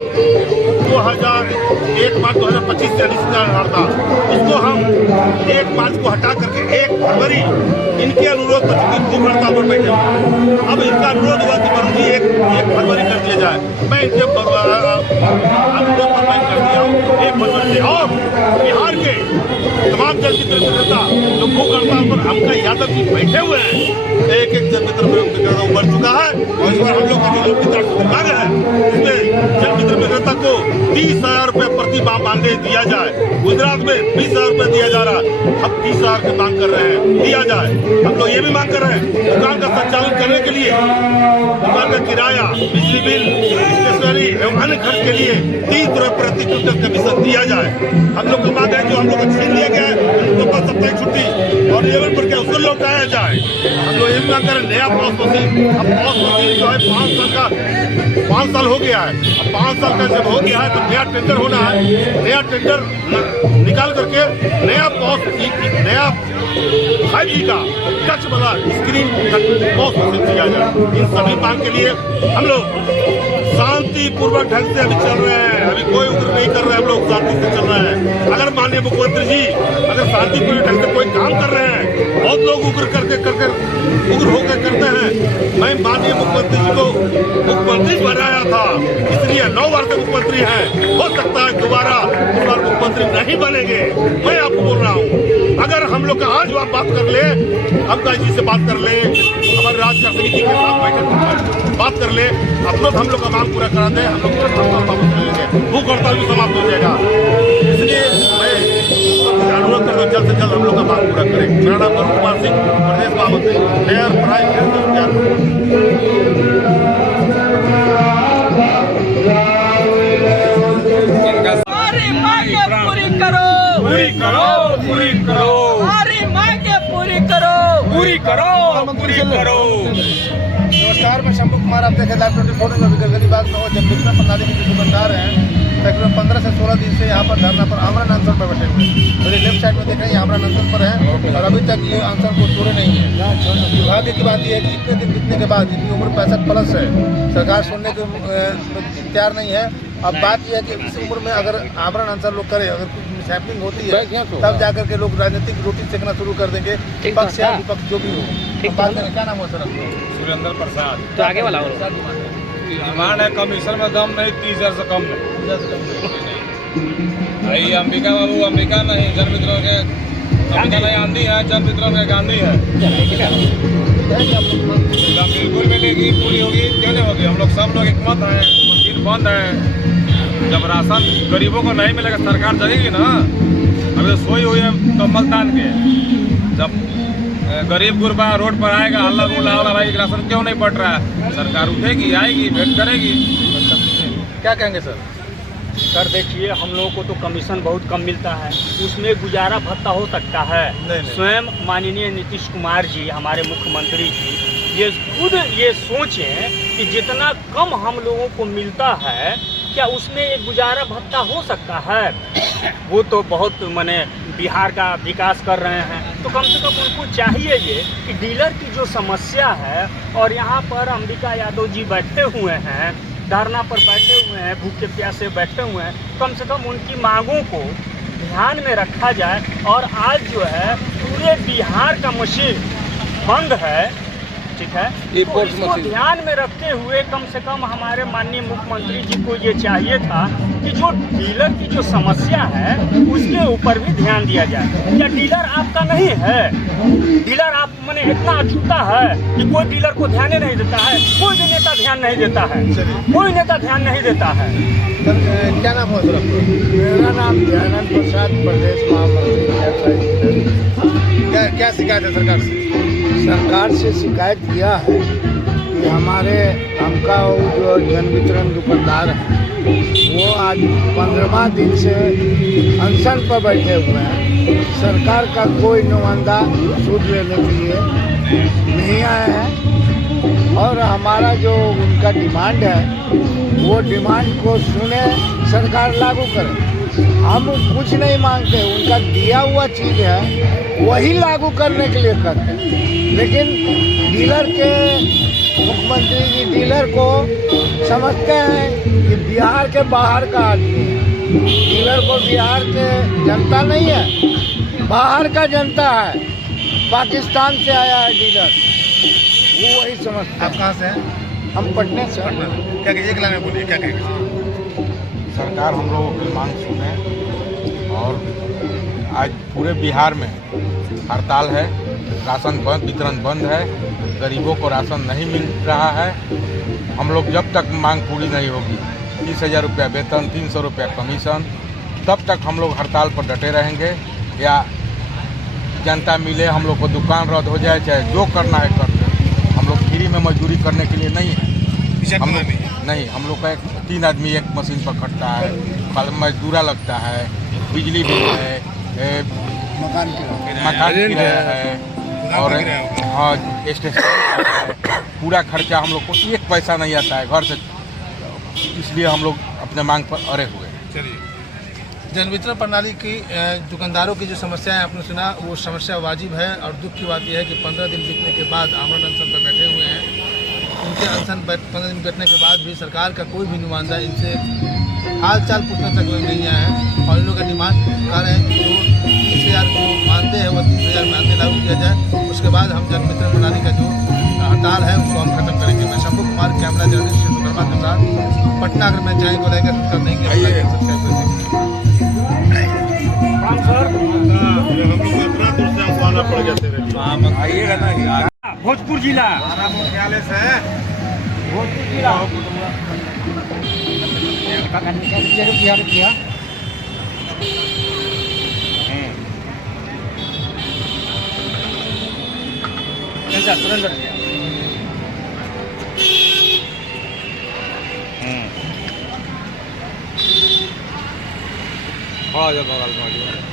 1 मार्च 2025 से अनिश्चितकाल था, उसको हम 1 मार्च को हटा करके 1 फरवरी इनके अनुरोध पर चूंकि भूख हड़ताल पर बैठे हुए हैं, अब इनका अनुरोध हुआ कि वरुण जी 1 फरवरी कर दिया जाए। मैं इनके अनुरोध पर मैं कर दिया हूँ 1 फरवरी से। और बिहार के तमाम जनमित्र नेता जो भूख हड़ताल पर हमका यादव जी बैठे हुए हैं, एक जनमित्र बढ़ चुका है और इस बार हम लोग का जो लोकमित्र कार्य है उसमें जनमित्र नेता को 30,000 रुपये प्रति माह मानदेय दिया जाए। गुजरात में 20,000 रुपये दिया जा रहा है, हम 30,000 की मांग कर रहे हैं, दिया जाए। हम लोग ये भी मांग कर रहे हैं दुकान का संचालन करने के लिए दुकान का किराया, बिजली बिल, स्टेशनरी एवं अन्य खर्च के लिए 30 रुपये प्रति क्विंटल कमीशन दिया जाए। हम लोग को मांग है जो हम लोग को छीन लिया गया है उनको 5 सप्ताह छुट्टी और लेवल पर क्या उसको लौटाया जाए। हम लोग ये भी मांग कर रहे हैं नया पॉस मशीन, अब पॉस मशीन जो है 5 साल हो गया है। अब 5 साल का जब हो गया है तो नया टेंडर होना है, नया टेंडर निकाल करके नया पॉस नया 5G का टच वाला स्क्रीन पॉस मशीन दिया जाए। इन सभी मांग के लिए हम लोग शांतिपूर्वक ढंग से अभी चल रहे हैं, अभी कोई उग्र नहीं कर रहे हैं, हम लोग शांति से चल रहे हैं। अगर माननीय मुख्यमंत्री जी अगर शांतिपूर्ण ढंग से कोई काम कर रहे हैं, बहुत लोग उग्र उग्र होकर करते हैं। मैं माननीय मुख्यमंत्री जी को मुख्यमंत्री बनाया था, इसलिए 9 बार से मुख्यमंत्री हैं, हो सकता है दोबारा इस बार मुख्यमंत्री नहीं बनेंगे। मैं आपको बोल रहा हूँ अगर हम लोग का आज आप बात कर ले, हम जी से बात कर ले, हमारे राज्य कार्य समिति के साथ बैठक बात कर ले, अपना हम लोग का मांग पूरा करा दें, हम लोग वापस ले लेंगे, भूख हड़ताल भी समाप्त हो जाएगा। इसलिए मैं अनुरोध करता हूँ जल्द से जल्द हम लोग का मांग पूरा करें। मेरा नाम वरुण कुमार सिंह, प्रदेश महामंत्री मेयर हमारी मांगे पूरी करो, पूरी करो, पूरी करो, हमारी मांगे पूरी करो, पूरी करो, पूरी करो। नमस्कार, मैं शंभू कुमार, आप देखें लाइव 24 में गरीबाग में हो। जब बिस्तर प्रणाली के जो दुकानदार हैं तकरीबन 15 से 16 दिन से यहाँ पर धरना पर आमरण अनशन पर बैठे हुए हैं। मेरे लेफ्ट साइड में देख रहे हैं आमरण अनशन पर है और अभी तक ये अनशन को छोड़े नहीं है। दुर्भाग्य की बात यह है कि इतने दिन बीतने के बाद जिनकी उम्र 65+ है, सरकार सुनने को तैयार नहीं है। अब बात यह है कि इस उम्र में अगर आमरण अनशन लोग करें, अगर कुछ मिसहैपनिंग होती है तब जाकर के लोग राजनीतिक रोटी सेकना शुरू कर देंगे, पक्ष या विपक्ष जो भी हो। बात करें, क्या नाम हो सर? सुरेंद्र प्रसाद। तो आगे वाला डिमांड है कमीशन में दम नहीं, 30,000 से कम नहीं। भाई अंबिका बाबू, अंबिका नहीं, जनमित्रों के अंबिका नहीं आंधी है, जनमित्रों के गांधी है। बिल्कुल मिलेगी, पूरी होगी, क्यों नहीं होगी? हम लोग सब लोग एक मत है, मशीन बंद है। जब राशन गरीबों को नहीं मिलेगा सरकार जगेगी ना। अभी तो सोई हुई है कम्बल तान के, जब गरीब गुरबा रोड पर आएगा हल्ला गुल्ला होगा, भाई राशन क्यों नहीं बट रहा है, सरकार उठेगी, आएगी, भेंट करेगी। क्या कहेंगे सर? सर देखिए, हम लोगों को तो कमीशन बहुत कम मिलता है, उसमें गुजारा भत्ता हो सकता है। नहीं। स्वयं माननीय नीतीश कुमार जी, हमारे मुख्यमंत्री जी, ये खुद ये सोचें कि जितना कम हम लोगों को मिलता है क्या उसमें एक गुजारा भत्ता हो सकता है? वो तो बहुत माने बिहार का विकास कर रहे हैं, तो कम से कम उनको चाहिए ये कि डीलर की जो समस्या है, और यहाँ पर अंबिका यादव जी बैठे हुए हैं, धरना पर बैठे हुए हैं, भूखे प्यासे बैठे हुए हैं, कम से कम उनकी मांगों को ध्यान में रखा जाए। और आज जो है पूरे बिहार का मशीन बंद है, ठीक है, तो इसको ध्यान में रखते हुए कम से कम हमारे माननीय मुख्यमंत्री जी को ये चाहिए था कि जो डीलर की जो समस्या है उसके ऊपर भी ध्यान दिया जाए। क्या डीलर आपका नहीं है? डीलर आप माने इतना अछूता है कि कोई डीलर को ध्यान ही नहीं देता है, कोई भी नेता ध्यान नहीं देता है, कोई नेता ध्यान नहीं देता है। सर क्या नाम हो सर? मेरा नाम दयानंद प्रसाद, प्रदेश महामंत्री। क्या शिकायत है सरकार से? सरकार से शिकायत किया है कि हमारे हमका जो जन वितरण दुकानदार हैं वो आज 15वां दिन से अनशन पर बैठे हुए हैं। सरकार का कोई नुमाइंदा सूद लेने के लिए नहीं आया है और हमारा जो उनका डिमांड है वो डिमांड को सुने, सरकार लागू करे। हम कुछ नहीं मांगते, उनका दिया हुआ चीज़ है वही लागू करने के लिए करते हैं। लेकिन डीलर के मुख्यमंत्री जी डीलर को समझते हैं कि बिहार के बाहर का आदमी है। डीलर को बिहार के जनता नहीं है, बाहर का जनता है। पाकिस्तान से आया है डीलर, वो वही समझते आप हैं। कहाँ से हैं? हम पटने से पटना। क्या कहिए, एक लाइन में बोलिए, क्या कहेंगे? सरकार हम लोगों की मांग सुने। और आज पूरे बिहार में हड़ताल है, राशन बंद, वितरण बंद है, गरीबों को राशन नहीं मिल रहा है। हम लोग जब तक मांग पूरी नहीं होगी, 30,000 रुपया वेतन, 300 रुपया कमीशन, तब तक हम लोग हड़ताल पर डटे रहेंगे। या जनता मिले, हम लोग को दुकान रद्द हो जाए, चाहे जो करना है कर दे। हम लोग फ्री में मजदूरी करने के लिए नहीं है। हम लोग नहीं, हम लोग का 3 आदमी एक मशीन पर खटता है, मजदूरा लगता है, बिजली बिल है, मकान की मकान किराया है, और हाँ स्टेशन है। पूरा खर्चा हम लोग को 1 पैसा नहीं आता है घर से, इसलिए हम लोग अपने मांग पर अड़े हुए हैं। चलिए, जन वितरण प्रणाली की दुकानदारों की जो समस्याएं आपने सुना, वो समस्या वाजिब है। और दुख की बात यह है कि 15 दिन बीतने के बाद आमरण अनशन पर बैठे हुए हैं। उनके अनशन 15 दिन बैठने के बाद भी सरकार का कोई भी नुमाइंदा इनसे हाल चाल पूछने तक नहीं आया है। और इन लोगों का डिमांड कर रहे हैं कि जो 30,000 को मानते हैं वो 30,000 मानते लागू किया जाए। उसके बाद हम जन वितरण प्रणाली का जो हड़ताल है उसको हम खत्म करेंगे। मैं शंभू कुमार, कैमरा जर्नलिस्ट सुधर्मा के साथ पटना। अगर मैं चाहें को लेकर नहीं सब्सक्राइब करेंगे। हम लोग को इतना दूर से हमको आना पड़ गया तेरे लिए। आइएगा ना, भोजपुर जिला, मुख्यालय से है। भोजपुर जिला सुरेंद्र हाँ, जब बगल में आ जाओ।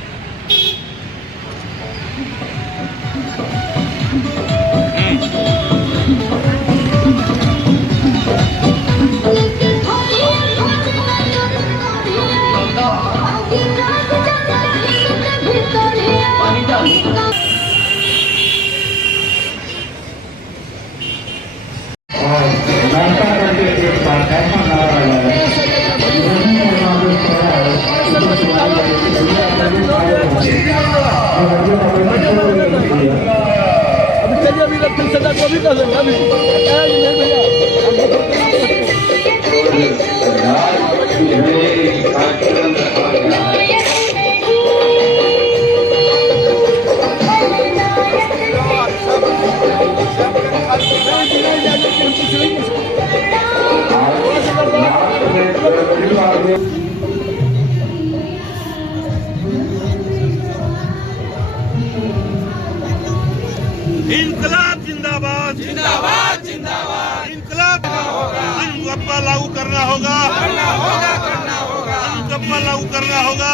इनकलाब जिंदाबाद, जिंदाबाद जिंदाबाद। इनकलाब अनगप्पा लागू करना होगा, अनगप्पा लागू करना होगा।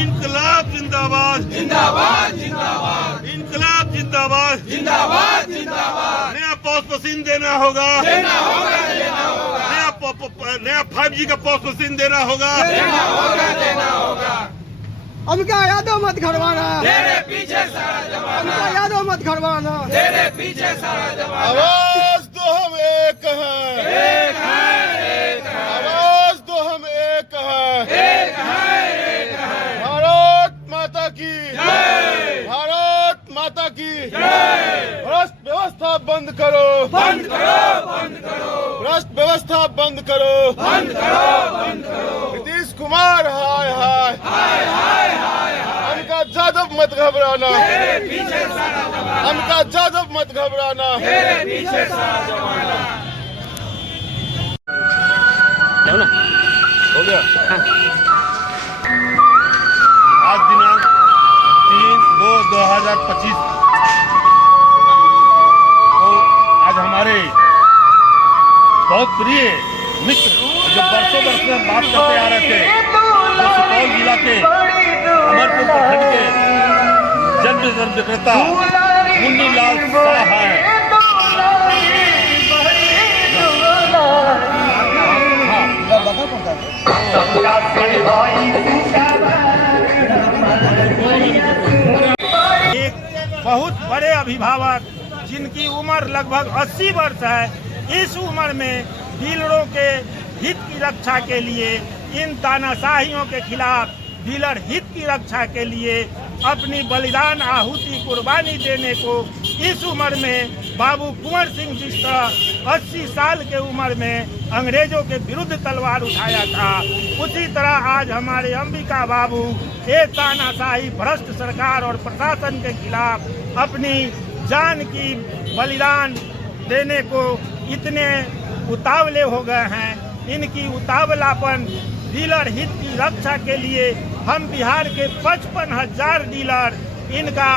इनकलाब जिंदाबाद, जिंदाबाद जिंदाबाद। इनकलाब जिंदाबाद, जिंदाबाद जिंदाबाद। नया पॉस्ट मशीन देना होगा, नया 5G का पॉस्ट मशीन देना होगा। हमका यादव मत घरवाना, तेरे पीछे सारा जमाना। हमका यादव मत घरवाना, तेरे पीछे सारा जमाना। आवाज दो हम एक हैं, एक है, एक है। आवाज दो हम एक हैं, एक है, एक है। भारत माता की जय, भारत माता की जय। भ्रष्ट व्यवस्था बंद करो, बंद करो, बंद करो, भ्रष्ट व्यवस्था बंद करो, बंद करो, बंद करो। नीतीश कुमार हाय हाय, हाय हाय हाय हाय। हमका जादव मत घबराना, तेरे पीछे सारा जमाना, हमका जादव मत घबराना। तेरे पीछे सारा जमाना। जाओ ना। हो गया। आज दिनांक 3/2/2025 तो आज हमारे बहुत प्रिय मित्र जो बरसों से बात करते आ रहे थे, जो सुपौल जिला के अमरपुर प्रखंड के जन विक्रेता मुन्नी लाल शाह है। एक बहुत बड़े अभिभावक जिनकी उम्र लगभग 80 वर्ष है, इस उम्र में डीलरों के हित की रक्षा के लिए, इन तानाशाहियों के खिलाफ डीलर हित की रक्षा के लिए अपनी बलिदान आहुति कुर्बानी देने को इस उम्र में बाबू कुंवर सिंह जिस तरह 80 साल के उम्र में अंग्रेजों के विरुद्ध तलवार उठाया था, उसी तरह आज हमारे अंबिका बाबू एक तानाशाही भ्रष्ट सरकार और प्रशासन के खिलाफ अपनी जान की बलिदान देने को इतने उतावले हो गए हैं। इनकी उतावलापन डीलर हित की रक्षा के लिए हम बिहार के 55,000 डीलर इनका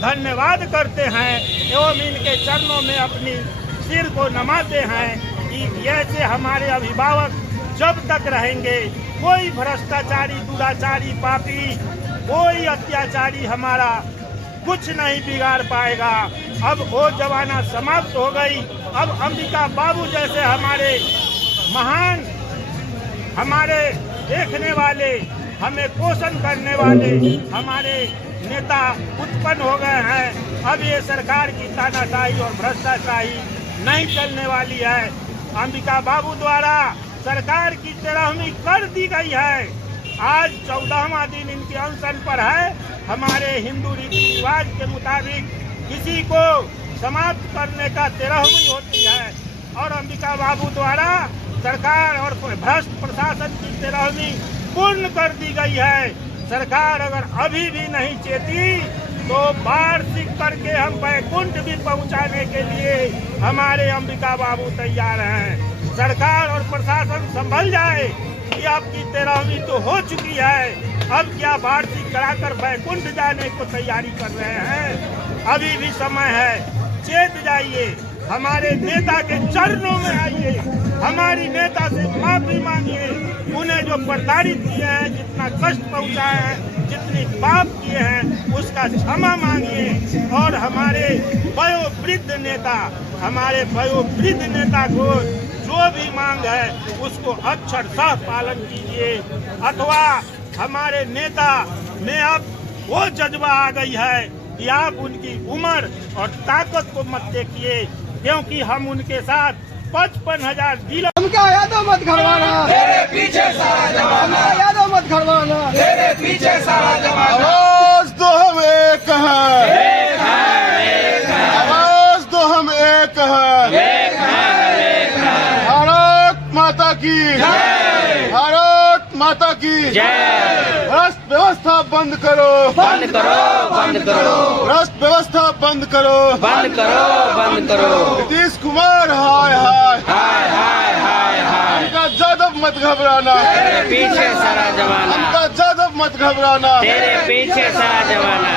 धन्यवाद करते हैं एवं इनके चरणों में अपनी सिर को नमाते हैं कि ऐसे हमारे अभिभावक जब तक रहेंगे, कोई भ्रष्टाचारी, दुराचारी, पापी, कोई अत्याचारी हमारा कुछ नहीं बिगाड़ पाएगा। अब वो जमाना समाप्त हो गई। अब अंबिका बाबू जैसे हमारे महान, हमारे देखने वाले, हमें पोषण करने वाले हमारे नेता उत्पन्न हो गए हैं। अब ये सरकार की तानाशाही और भ्रष्टाचारी नहीं चलने वाली है। अंबिका बाबू द्वारा सरकार की 13वीं कर दी गई है। आज 14वां दिन इनके अनशन पर है। हमारे हिंदू रीति रिवाज के मुताबिक किसी को समाप्त करने का 13वीं होती है और अंबिका बाबू द्वारा सरकार और भ्रष्ट प्रशासन की 13वीं पूर्ण कर दी गई है। सरकार अगर अभी भी नहीं चेती तो वार्षिक करके हम बैकुंठ भी पहुंचाने के लिए हमारे अंबिका बाबू तैयार हैं। सरकार और प्रशासन संभल जाए कि आपकी 13वीं तो हो चुकी है, अब क्या वार्षिक कराकर बैकुंठ जाने को तैयारी कर रहे हैं? अभी भी समय है, चेत जाइए, हमारे नेता के चरणों में आइए, हमारी नेता से माफी मांगिए। उन्हें जो प्रताड़ित किए हैं, जितना कष्ट पहुंचाए हैं, जितनी पाप किए हैं, उसका क्षमा मांगिए और हमारे वयोवृद्ध नेता, हमारे वयोवृद्ध नेता को जो भी मांग है उसको अक्षरशः पालन कीजिए। अथवा हमारे नेता में अब वो जज्बा आ गई है कि आप उनकी उम्र और ताकत को मत देखिए, क्योंकि हम उनके साथ 55,000 डीलर। हमका यादव मत घरवाना, तेरे पीछे सारा जमाना। यादव मत घरवाना, तेरे पीछे सारा जमाना। आवाज तो हम एक है, आवाज तो हम एक है। भारत माता की जय, भारत माता की जय। भ्रष्ट व्यवस्था बंद करो, बंद करो, बंद करो। भ्रष्ट व्यवस्था बंद करो, बंद करो, बंद करो। नीतीश कुमार हाय हाय हाय हाय हाय हाय। हमका यादव मत घबराना, तेरे पीछे सारा जमाना। हमका यादव मत घबराना, तेरे पीछे सारा जमाना।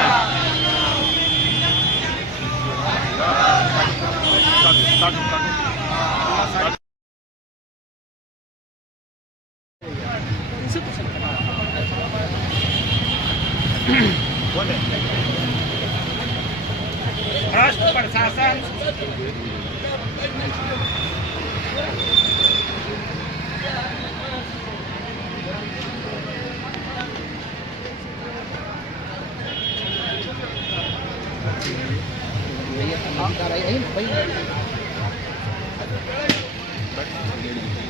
भ्रष्ट प्रशासन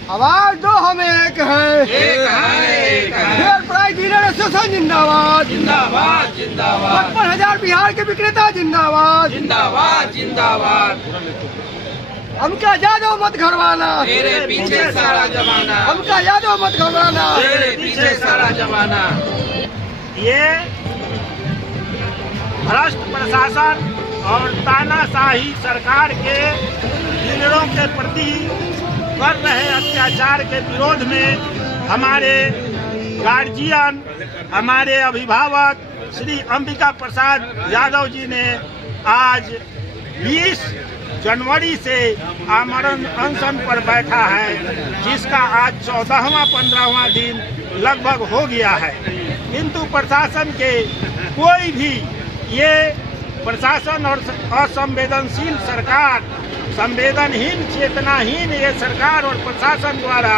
आवाज दो हम एक है, फेयर प्राइस डीलर एसोसिएशन जिंदाबाद, जिंदाबाद, जिंदाबाद। 55,000 बिहार के विक्रेता जिंदाबाद, जिंदाबाद, जिंदाबाद। हमका यादव मत घरवाना, तेरे पीछे सारा जमाना। हमका यादव मत घरवाना, तेरे पीछे सारा जमाना। ये भ्रष्ट प्रशासन और तानाशाही सरकार के डीलरों के प्रति कर रहे अत्याचार के विरोध में हमारे गार्जियन, हमारे अभिभावक श्री अंबिका प्रसाद यादव जी ने आज 20 जनवरी से आमरण अनशन पर बैठा है, जिसका आज 14वां 15वां दिन लगभग हो गया है। किंतु प्रशासन के कोई भी ये प्रशासन और असंवेदनशील सरकार, संवेदनहीन, चेतनाहीन ये सरकार और प्रशासन द्वारा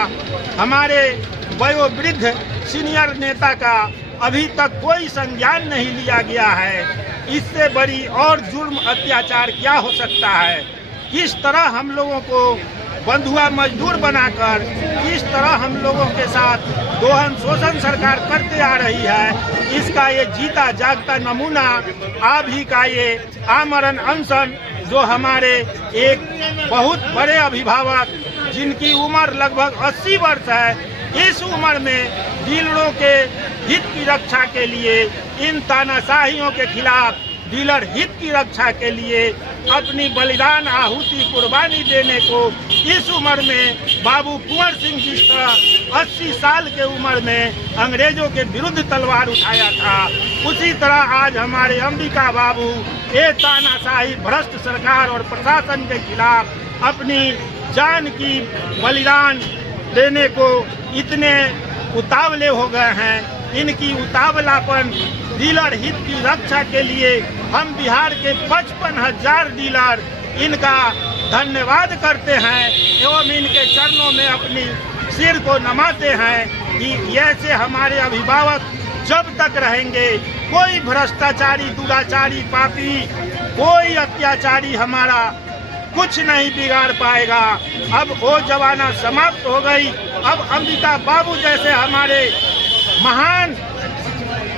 हमारे वयोवृद्ध सीनियर नेता का अभी तक कोई संज्ञान नहीं लिया गया है। इससे बड़ी और जुर्म अत्याचार क्या हो सकता है? किस तरह हम लोगों को बंधुआ मजदूर बनाकर किस तरह हम लोगों के साथ दोहन शोषण सरकार करते आ रही है, इसका ये जीता जागता नमूना आप ही का ये आमरण अनशन, जो हमारे एक बहुत बड़े अभिभावक जिनकी उम्र लगभग 80 वर्ष है, इस उम्र में डीलरों के हित की रक्षा के लिए, इन तानाशाहियों के खिलाफ डीलर हित की रक्षा के लिए अपनी बलिदान आहुति कुर्बानी देने को इस उम्र में बाबू कुंवर सिंह जिस तरह 80 साल के उम्र में अंग्रेजों के विरुद्ध तलवार उठाया था, उसी तरह आज हमारे अंबिका बाबू ये तानाशाही भ्रष्ट सरकार और प्रशासन के खिलाफ अपनी जान की बलिदान देने को इतने उतावले हो गए हैं। इनकी उतावलापन डीलर हित की रक्षा के लिए हम बिहार के 55,000 डीलर इनका धन्यवाद करते हैं एवं इनके चरणों में अपनी सिर को नमाते हैं कि ऐसे हमारे अभिभावक जब तक रहेंगे, कोई भ्रष्टाचारी, दुराचारी, पापी, कोई अत्याचारी हमारा कुछ नहीं बिगाड़ पाएगा। अब वो जमाना समाप्त हो गई। अब अंबिका बाबू जैसे हमारे महान,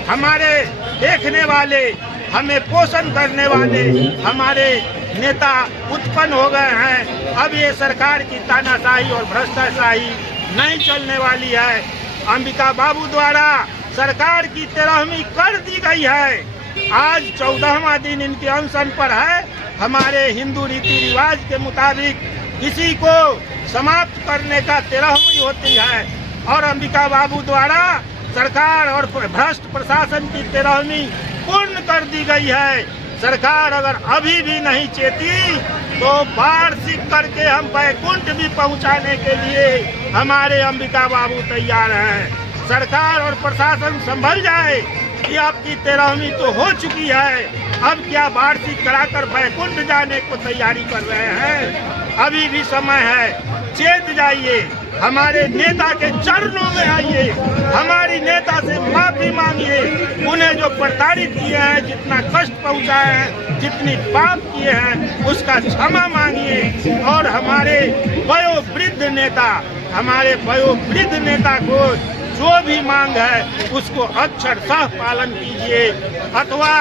हमारे देखने वाले, हमें पोषण करने वाले हमारे नेता उत्पन्न हो गए हैं। अब ये सरकार की तानाशाही और भ्रष्टाचारी नहीं चलने वाली है। अंबिका बाबू द्वारा सरकार की 13वीं कर दी गई है। आज 14वां दिन इनके अनशन पर है। हमारे हिंदू रीति रिवाज के मुताबिक किसी को समाप्त करने का 13वीं होती है और अंबिका बाबू द्वारा सरकार और भ्रष्ट प्रशासन की 13वीं पूर्ण कर दी गई है। सरकार अगर अभी भी नहीं चेती तो वार्षिक करके हम बैकुंठ भी पहुंचाने के लिए हमारे अंबिका बाबू तैयार हैं। सरकार और प्रशासन संभल जाए कि आपकी 13वीं तो हो चुकी है, अब क्या वार्षिक कराकर बैकुंठ जाने को तैयारी कर रहे हैं? अभी भी समय है, चेत जाइए, हमारे नेता के चरणों में आइए, हमारी नेता से माफी मांगिए। उन्हें जो प्रताड़ित किए हैं, जितना कष्ट पहुंचाए हैं, जितनी पाप किए हैं, उसका क्षमा मांगिए और हमारे वयोवृद्ध नेता को जो भी मांग है उसको अक्षरशः पालन कीजिए। अथवा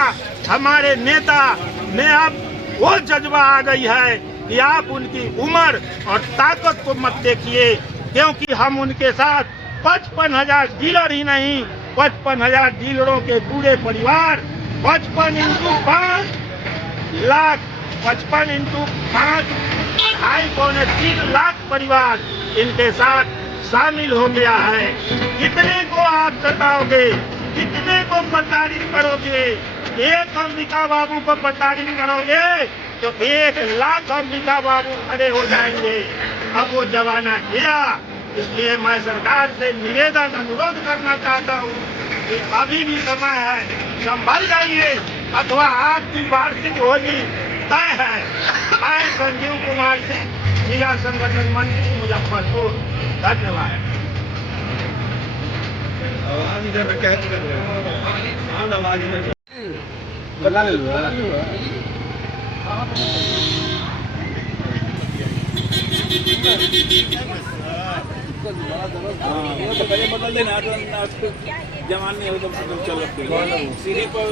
हमारे नेता में अब वो जज्बा आ गई है कि आप उनकी उम्र और ताकत को मत देखिए, क्योंकि हम उनके साथ 55,000 डीलर ही नहीं, 55,000 डीलरों के पूरे परिवार, 55 × 5 लाख, 55 × 5 2.5 लाख परिवार इनके साथ शामिल हो गया है। कितने को आप सताओगे, कितने को प्रताड़ित करोगे? एक अंबिका बाबू को प्रताड़ित करोगे तो 1 लाख अंबिका बाबू खड़े हो जाएंगे। अब वो जमाना गया, इसलिए मैं सरकार से निवेदन, अनुरोध करना चाहता हूँ कि अभी भी समय है, संभल जाइए, अथवा आपकी वार्षिक होली तय है। मैं संजीव कुमार सिंह, जिला संगठन मंत्री मुजफ्फरपुर। धन्यवाद। बदल देना जमान नहीं हो तो चल सीढ़ी पर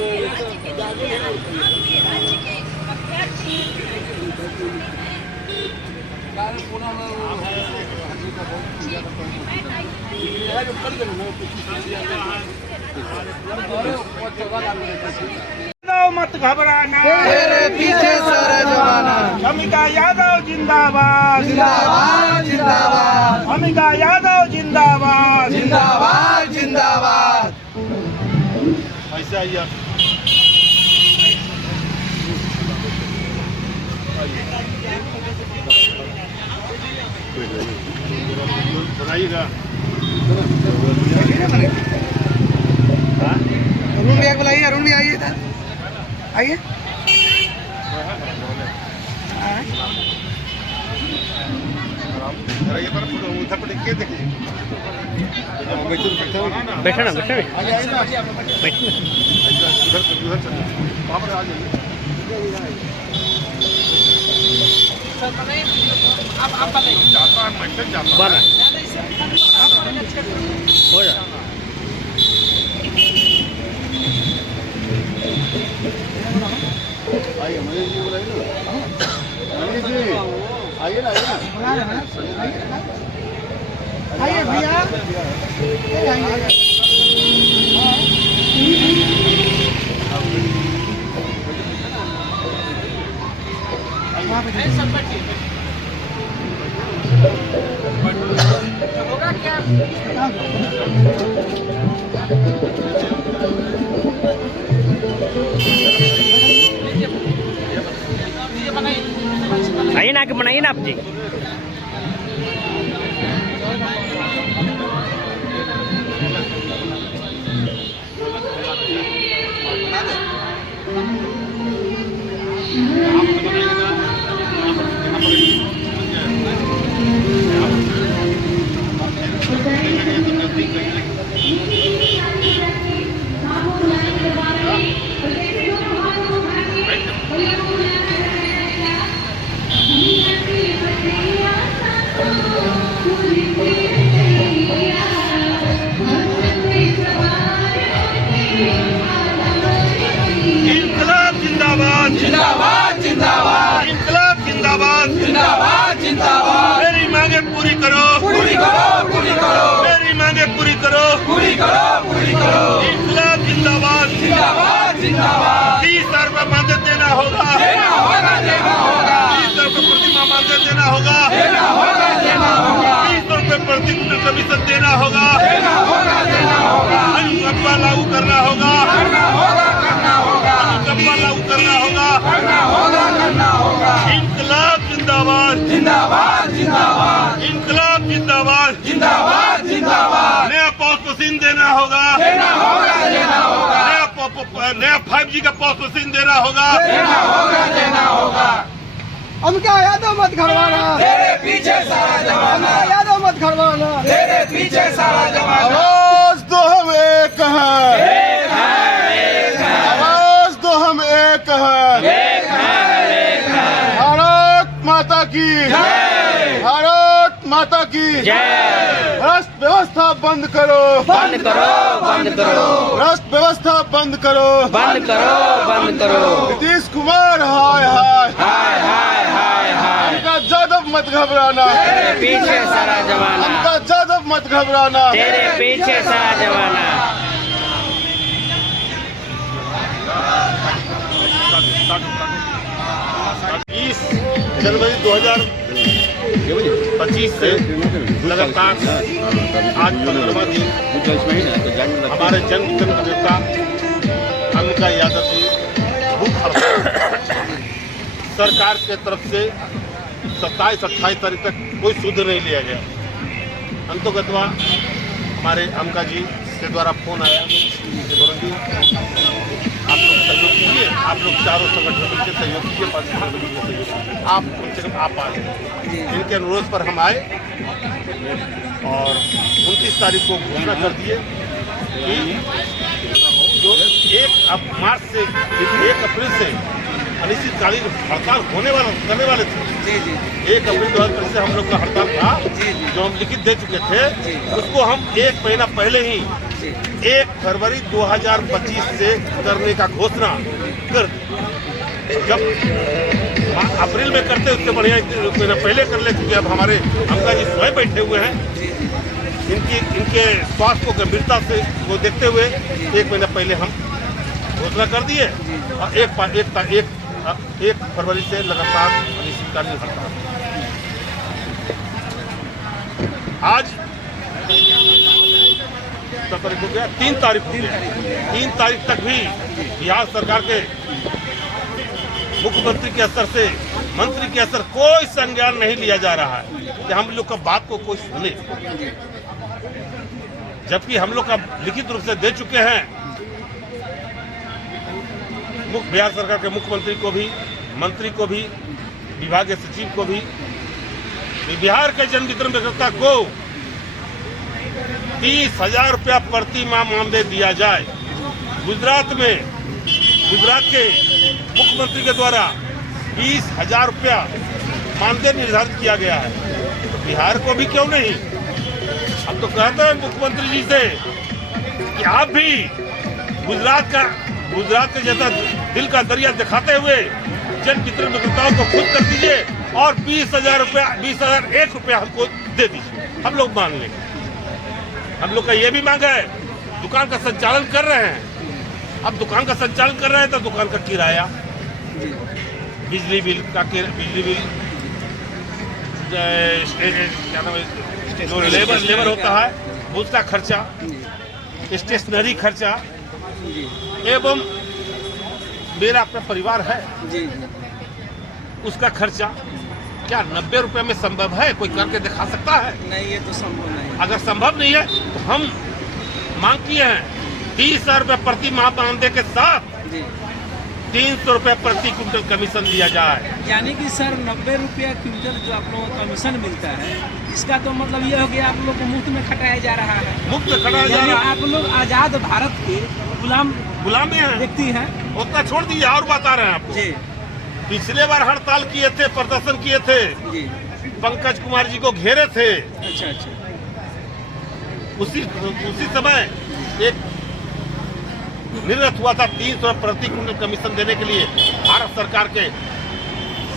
मत घबराना, तेरे पीछे सारा जमाना। अंबिका यादव जिंदाबाद, जिंदाबाद जिंदाबाद, अंबिका यादव जिंदाबाद, जिंदाबाद जिंदाबाद। ऐसा ही आप बनाइएगा। अरुण भी बुलाइए, अरुण भी आइए इधर, आइए। फोटो उधर पर देखिए। बैठा ना बैठा बना हो जा आइए मनीष जी बुलाइए ना, मनीष जी आइए ना, आइए भैया आइए ना, आके बनाइए ना आप जी। इंकलाब जिंदाबाद जिंदाबाद जिंदाबाद, इंकलाब जिंदाबाद जिंदाबाद जिंदाबाद। मेरी मांगे पूरी करो, पूरी करो, पूरी करो। मेरी मांगे पूरी करो, पूरी करो, पूरी करो। इंकलाब जिंदाबाद जिंदाबाद जिंदाबाद। 30,000 रुपये मानदेय देना होगा, देना होगा, देना होगा। 30,000 रुपये प्रतिमा मानदेय देना होगा, देना होगा, देना होगा। 30 रुपये प्रति क्विंटल कमीशन देना होगा, देना होगा, देना होगा। अनुकंपा लागू करना होगा, करना होगा, करना होगा। अनुकंपा लागू करना होगा, करना होगा, करना होगा। इंकलाब जिंदाबाद जिंदाबाद जिंदाबाद। इंकलाब जिंदाबाद जिंदाबाद जिंदाबाद। नया पॉस्ट मशीन देना होगा, देना होगा, देना होगा। नया 5G का पॉस्ट मशीन देना होगा, देना होगा, देना होगा। हम क्या यादव मत घरवाना, तेरे पीछे सारा जमाना, यादव मत घरवाना, तेरे पीछे सारा जमाना। आवाज दो हम एक हैं, आवाज दो हम एक हैं। भारत माता की जय, भारत माता की जय। भ्रष्ट व्यवस्था बंद करो, बंद करो, बंद करो, भ्रष्ट व्यवस्था बंद करो, बंद करो, बंद करो। नीतीश कुमार हाय हाय हाय हाय हाय हाय। इनका जादव मत घबराना, तेरे पीछे सारा जमाना, इनका जादव मत घबराना। तेरे पीछे सारा जमाना। 20 जनवरी 2025 से लगातार आज 15वां दिन हमारे जनवितरण नेता अलका यादव जी भूख हड़ताल सरकार के तरफ से 27-28 तारीख तक कोई सुध नहीं लिया गया। अंतोगतवा हमारे अमका जी के द्वारा फोन आया कि वरुण जी आप लोग सहयोग कीजिए, आप लोग चारों संगठनों के सहयोग कीजिए, पार्टी संगठनों के सहयोग कीजिए। आप कम से कम आप आए। इनके अनुरोध पर हम आए और 29 तारीख को घोषणा कर दिए कि जो 1 मार्च से 1 अप्रैल से अनिश्चितकालीन हड़ताल करने वाले थे। 1 अप्रैल 2025 से हम लोग का हड़ताल था जो हम लिखित दे चुके थे, उसको हम 1 महीना पहले ही 1 फरवरी 2025 से करने का घोषणा कर दी। जब अप्रैल में करते उससे बढ़िया 1 महीना पहले कर ले, क्योंकि अब हमारे अमका जी स्वयं बैठे हुए हैं। इनके स्वास्थ्य को गंभीरता से वो देखते हुए 1 महीना पहले हम घोषणा कर दिए और 1 फरवरी से लगातार अनिश्चितकालीन हड़ताल। आज 3 तारीख हो गया। 3 तारीख तक भी बिहार सरकार के मुख्यमंत्री के स्तर से मंत्री के स्तर कोई संज्ञान नहीं लिया जा रहा है कि हम लोग का बात को कोई सुने, जबकि हम लोग का लिखित रूप से दे चुके हैं बिहार सरकार के मुख्यमंत्री को भी, मंत्री को भी, विभागीय सचिव को भी, बिहार के जन वितरण व्यवस्था को 30,000 रुपया प्रति माह मानदेय दिया जाए। गुजरात के मुख्यमंत्री के द्वारा 20,000 रुपया मानदेय निर्धारित किया गया है। बिहार को भी क्यों नहीं? हम तो कहते हैं मुख्यमंत्री जी से कि आप भी गुजरात के जैसा दिल का दरिया दिखाते हुए जन वितरण विक्रेताओं को खुद कर दीजिए और 20,001 रुपया हमको दे दीजिए, हम लोग मान लेंगे। हम लोग का ये भी मांग है, दुकान का संचालन कर रहे हैं, अब दुकान का संचालन कर रहे हैं तो दुकान का किराया, बिजली बिल क्या नाम है, जो लेबर होता है उसका खर्चा, स्टेशनरी खर्चा, एवं मेरा अपना परिवार है उसका खर्चा। क्या 90 रुपए में संभव है? कोई करके दिखा सकता है? नहीं, ये तो संभव नहीं। अगर संभव नहीं है तो हम मांग किए हैं 30,000 रुपये प्रति माह मानदेय के साथ 300 रुपये प्रति क्विंटल कमीशन दिया जाए। यानी कि सर 90 रुपया क्विंटल जो आप लोगों को कमीशन मिलता है, इसका तो मतलब ये हो गया आप लोग को मुफ्त में खटाया जा रहा है। मुफ्त में खटाया जा रहा है। आप लोग आजाद भारत के गुलाम हैं, व्यक्ति हैं। उतना छोड़ दीजिए, और बता रहे हैं आपको। पिछले बार हड़ताल किए थे, प्रदर्शन किए थे, पंकज कुमार जी को घेरे थे। अच्छा। उसी समय एक निर्णय हुआ था 300 प्रति क्विंटल कमीशन देने के लिए। भारत सरकार के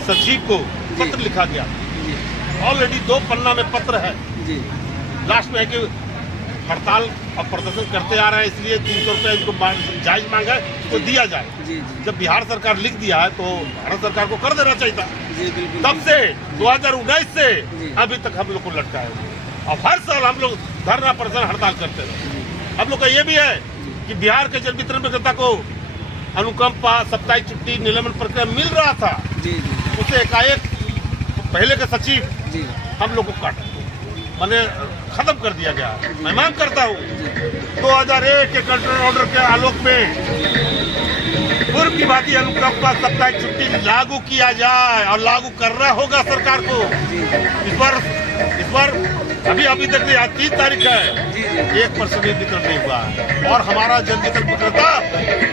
सचिव को पत्र लिखा गया, ऑलरेडी 2 पन्ना में पत्र है। लास्ट में है कि हड़ताल और प्रदर्शन करते आ रहे हैं, इसलिए 300 रुपये इनको जायज मांगा है तो दिया जाए। जब बिहार सरकार लिख दिया है तो भारत सरकार को कर देना चाहिए था। तब से 2019 से अभी तक हम लोग को लटका है और हर साल हम लोग धरना प्रदर्शन हड़ताल करते हैं। हम लोग का ये भी है कि बिहार के जन वितरण विक्रेता को अनुकंपा, साप्ताहिक छुट्टी, निलंबन प्रक्रिया मिल रहा था, उसे एकाएक पहले के सचिव हम लोग को काटा, मैंने खत्म कर दिया गया। मैं मांग करता हूँ 2001 के कंट्रोल ऑर्डर के आलोक में पूर्व की भांति अनुकंपा, साप्ताहिक छुट्टी लागू किया जाए और लागू करना होगा सरकार को। इस बार अभी तक आज 30 तारीख है, 1% भी वितरण नहीं हुआ और हमारा जन वितरण विक्रेता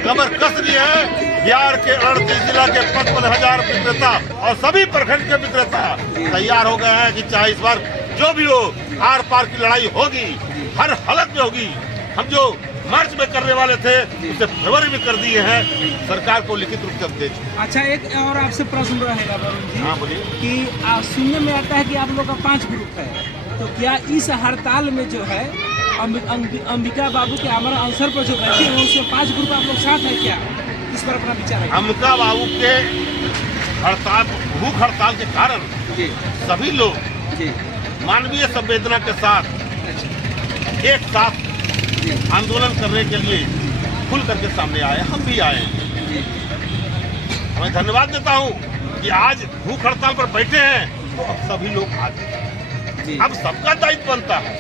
कमर कस रही है। बिहार के 38 जिला के 55,000 विक्रेता और सभी प्रखंड के विक्रेता तैयार हो गए हैं कि चाहे इस बार जो भी हो, आर पार की लड़ाई होगी, हर हालत में होगी। हम जो मार्च में करने वाले थे उसे फरवरी में कर दिए हैं, सरकार को लिखित रूप से दे चुके। अच्छा, एक और आपसे प्रश्न रहेगा वरुण जी। हाँ बोलिए। कि सुनने में आता है कि आप लोग का 5 ग्रुप है, तो क्या इस हड़ताल में जो है अंबिका बाबू के हमारा अवसर पर जो बैठे हैं उसमें 5 ग्रुप आप लोग साथ है क्या? इस पर अपना विचार है। अंबिका बाबू के हड़ताल, भूख हड़ताल के कारण सभी लोग मानवीय संवेदना के साथ एक साथ आंदोलन करने के लिए खुल करके सामने आए। हम भी आए। मैं धन्यवाद देता हूं कि आज भूख हड़ताल पर बैठे हैं तो अब सभी लोग आ गए। अब सबका दायित्व बनता है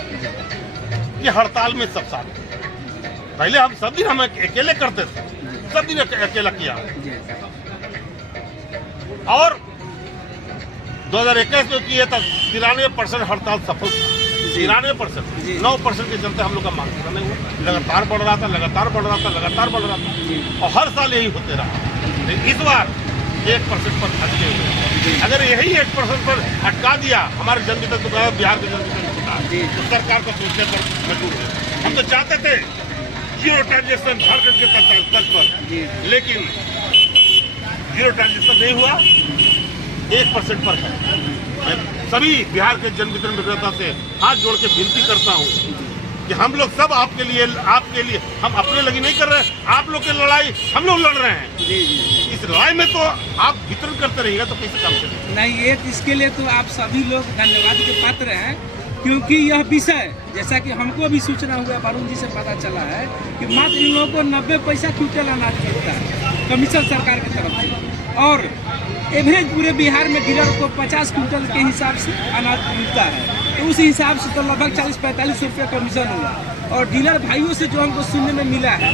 कि हड़ताल में सब साथ। पहले हम सब दिन हम अकेले करते थे, सब दिन अकेला किया और 2021 में किए था 93% हड़ताल सफल था। 93%, 9% के चलते हम लोग का मांग नहीं हुआ। लगातार बढ़ रहा था और हर साल यही होते रहा। लेकिन इस बार 1% पर अटके हुए। अगर यही 1% पर अटका दिया हमारे जन वितरण दुकान, बिहार के जन वितरण दुकान, तो सरकार को सोचने पर मजबूर है। हम तो चाहते थे 0 ट्रांजेक्शन झारखंड के तर्ज पर, लेकिन 0 ट्रांजेक्शन नहीं हुआ, 1% पर है। मैं सभी बिहार के जन वितरण विक्रेता से हाथ जोड़ के विनती करता हूँ कि हम लोग सब आपके लिए हम अपने लगी नहीं कर रहे हैं, आप लोग की लड़ाई हम लोग लड़ रहे हैं। इस लड़ाई में तो आप वितरण करते रहिएगा तो कैसे काम चलेगा? नहीं, एक इसके लिए तो आप सभी लोग धन्यवाद के पात्र हैं, क्योंकि यह विषय जैसा कि हमको भी सूचना हुआ, वरुण जी से पता चला है कि मात्र इन लोगों को 90 पैसा क्विंटल अनाज मिलता है कमीशन सरकार की तरफ से, और एवरेज पूरे बिहार में डीलर को 50 क्विंटल के हिसाब से अनाज मिलता है। तो उस हिसाब से तो लगभग 40-45 रुपये कमीशन हुआ। और डीलर भाइयों से जो हमको सुनने में मिला है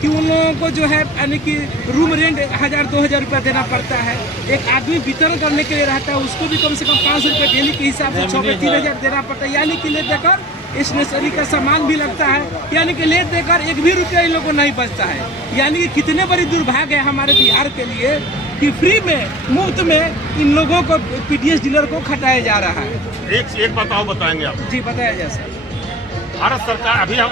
कि उन लोगों को जो है यानी कि रूम रेंट 1000-2000 रुपया देना पड़ता है। एक आदमी वितरण करने के लिए रहता है, उसको भी कम से कम 500 रुपये डेली के हिसाब से 6 3,000 देना पड़ता है। यानी कि ले देकर स्टेशनरी का सामान भी लगता है, यानी कि ले देकर 1 भी रुपया इन लोगों को नहीं बचता है। यानी कि कितने बड़ी दुर्भाग्य है हमारे बिहार के लिए कि फ्री में, मुफ्त में इन लोगों को पीडीएस डीलर को खटाया जा रहा है। एक बताएंगे आप। जी बताया जाए सर। भारत सरकार, अभी हम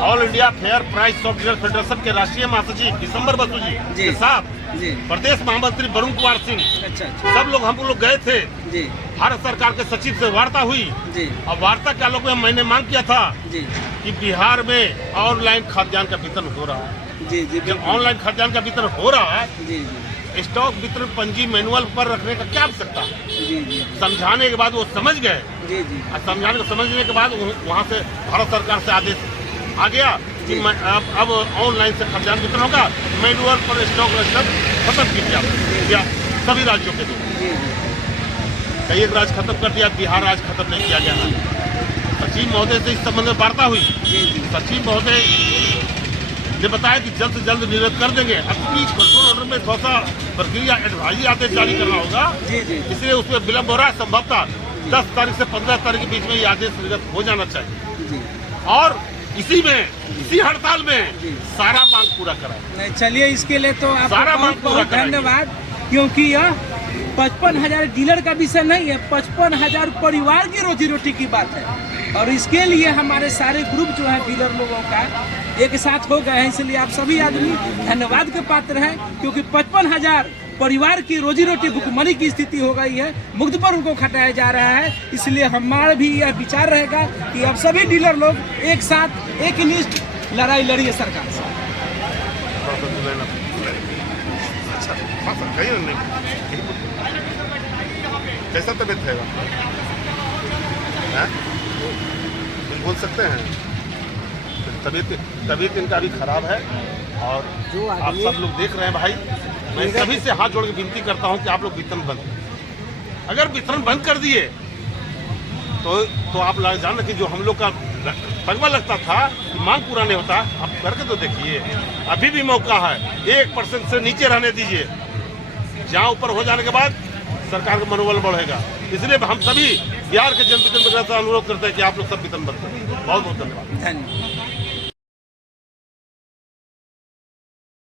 all India fair price of dealer federation के राष्ट्रीय महासचिव दिसंबर बसु जी के साथ जी प्रदेश महामंत्री वरुण कुमार सिंह, अच्छा सब लोग हम लोग गए थे। जी भारत सरकार के सचिव से वार्ता हुई जी और वार्ता के आलोक में मैंने मांग किया था जी कि बिहार में ऑनलाइन खाद्यान्न का वितरण हो रहा है। जी जी जब ऑनलाइन खाद्यान्न का वितरण हो रहा है, जी जी स्टॉक वितरण पंजी मैनुअल पर रखने का क्या आवश्यकता है? जी जी समझाने के बाद वो समझ गए जी जी और समझने के बाद वहाँ से भारत सरकार से आदेश आ गया कि अब ऑनलाइन से खाद्यान्न वितरण होगा, मैनुअल पर स्टॉक रजिस्टर खत्म कीजिए सभी राज्यों के लिए। कई एक राज्य खत्म कर दिया, बिहार राज्य खत्म नहीं किया गया है। सचिव महोदय से इस संबंध में वार्ता हुई। सचिव महोदय ने बताया कि जल्द से जल्द निरोध कर देंगे। अब कंट्रोल ऑर्डर में थोड़ा सा प्रक्रिया एडवाइजरी आदेश जारी करना होगा, इसलिए उसमें विलम्ब हो रहा है। संभवतः 10 तारीख से 15 तारीख के बीच में ये आदेश निर्गत हो जाना चाहिए और इसी हड़ताल में सारा मांग पूरा कराए। नहीं, चलिए इसके लिए तो आपको सारा मांग पूरा बहुत धन्यवाद, क्योंकि यह 55,000 डीलर का विषय नहीं है, 55,000 परिवार की रोजी रोटी की बात है। और इसके लिए हमारे सारे ग्रुप जो है डीलर लोगों का एक साथ हो गए हैं, इसलिए आप सभी आदमी धन्यवाद के पात्र हैं, क्योंकि 55,000 परिवार की रोजी रोटी भुखमरी की स्थिति हो गई है, मुक्त पर उनको खटाया जा रहा है। इसलिए हमारा भी यह विचार रहेगा कि अब सभी डीलर लोग एक साथ एक निष्ठ लड़ाई लड़िए सरकार से। कैसा तबीयत है? बोल सकते हैं? तबीयत इनका भी खराब है और जो आप सब लोग देख रहे हैं भाई, मैं सभी से हाथ जोड़ के विनती करता हूं कि आप लोग वितरण बंद, अगर वितरण बंद कर दिए तो आप जान कि जो हम लोग का तगवा लगता था कि मांग पूरा नहीं होता, आप करके तो देखिए। अभी भी मौका है, 1% से नीचे रहने दीजिए, जहाँ ऊपर हो जाने के बाद सरकार का मनोबल बढ़ेगा। इसलिए हम सभी बिहार के जनप्रतिनिधियों से अनुरोध करते हैं कि आप लोग सब वितरण बंद करें। बहुत बहुत धन्यवाद।